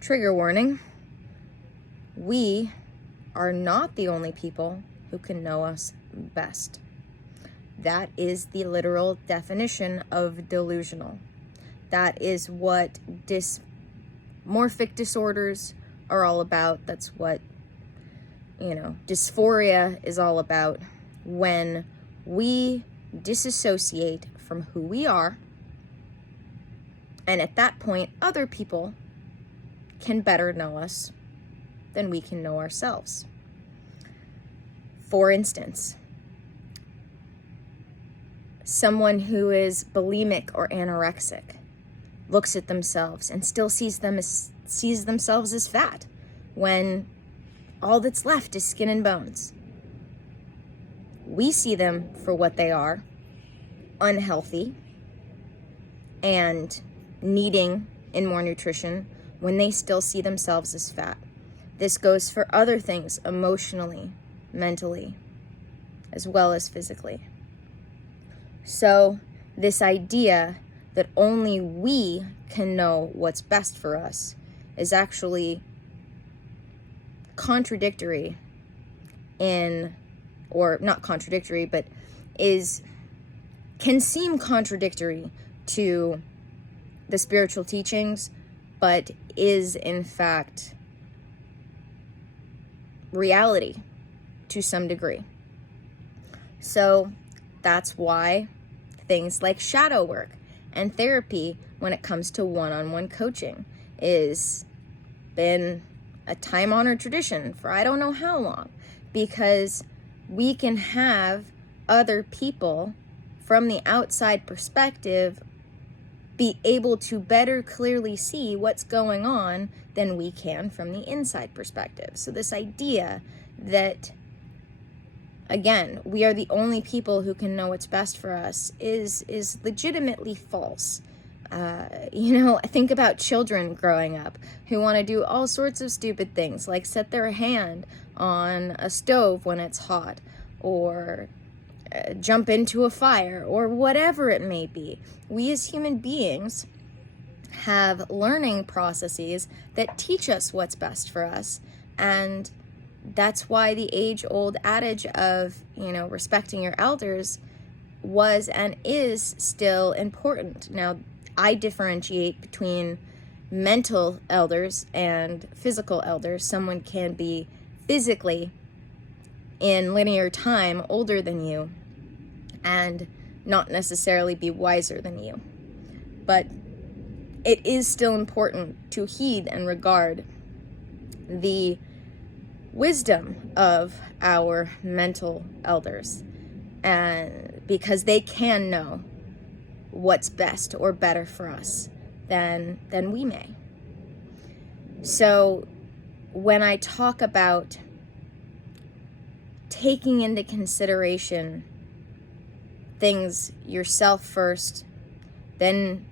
trigger warning, we are not the only people who can know us best. That is the literal definition of delusional. That is what dysmorphic disorders are all about. That's what, dysphoria is all about. When we disassociate from who we are, and at that point, other people can better know us than we can know ourselves. For instance, someone who is bulimic or anorexic looks at themselves and still sees themselves as fat when all that's left is skin and bones. We see them for what they are, unhealthy and needing in more nutrition, when they still see themselves as fat. This goes for other things, emotionally, mentally, as well as physically. So this idea that only we can know what's best for us is actually contradictory or not contradictory, but can seem contradictory to the spiritual teachings, but is in fact reality to some degree. So that's why things like shadow work and therapy, when it comes to one-on-one coaching, is been a time-honored tradition for I don't know how long, because we can have other people from the outside perspective be able to better clearly see what's going on than we can from the inside perspective. So this idea that, again, we are the only people who can know what's best for us is legitimately false. I think about children growing up who want to do all sorts of stupid things, like set their hand on a stove when it's hot, or jump into a fire, or whatever it may be. We as human beings have learning processes that teach us what's best for us, and that's why the age-old adage of, respecting your elders was and is still important. Now, I differentiate between mental elders and physical elders. Someone can be physically, in linear time, older than you and not necessarily be wiser than you. But it is still important to heed and regard the wisdom of our mental elders, and because they can know what's best or better for us than we may. So when I talk about taking into consideration things yourself first, then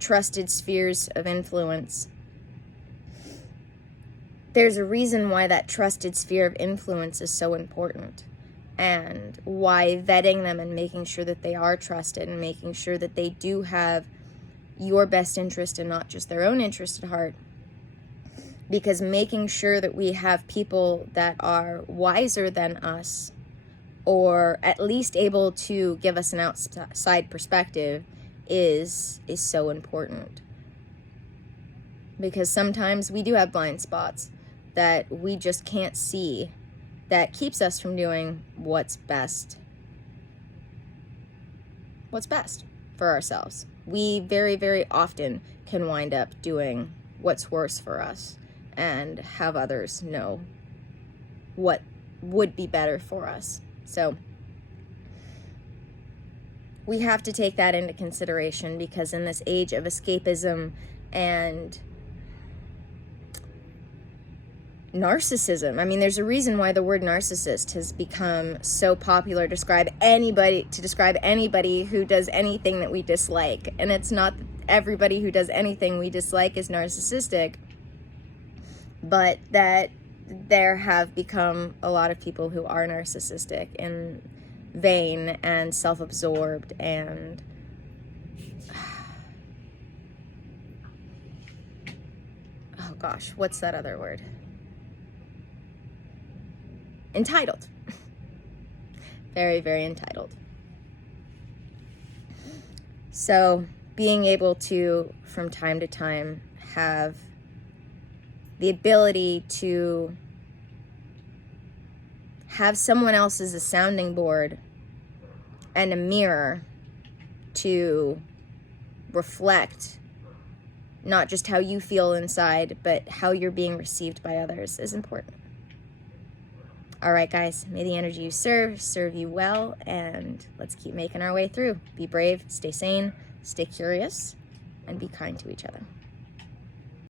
trusted spheres of influence, there's a reason why that trusted sphere of influence is so important, and why vetting them and making sure that they are trusted and making sure that they do have your best interest and not just their own interest at heart. Because making sure that we have people that are wiser than us, or at least able to give us an outside perspective, is so important. Because sometimes we do have blind spots that we just can't see, that keeps us from doing what's best for ourselves. We very, very often can wind up doing what's worse for us and have others know what would be better for us. So we have to take that into consideration, because in this age of escapism and narcissism, there's a reason why the word narcissist has become so popular to describe anybody who does anything that we dislike. And it's not that everybody who does anything we dislike is narcissistic, but that there have become a lot of people who are narcissistic and vain and self-absorbed and oh gosh, what's that other word? Entitled. Very, very entitled. So being able to, from time to time, have the ability to have someone else as a sounding board and a mirror to reflect not just how you feel inside, but how you're being received by others is important. All right, guys, may the energy you serve you well, and let's keep making our way through. Be brave, stay sane, stay curious, and be kind to each other.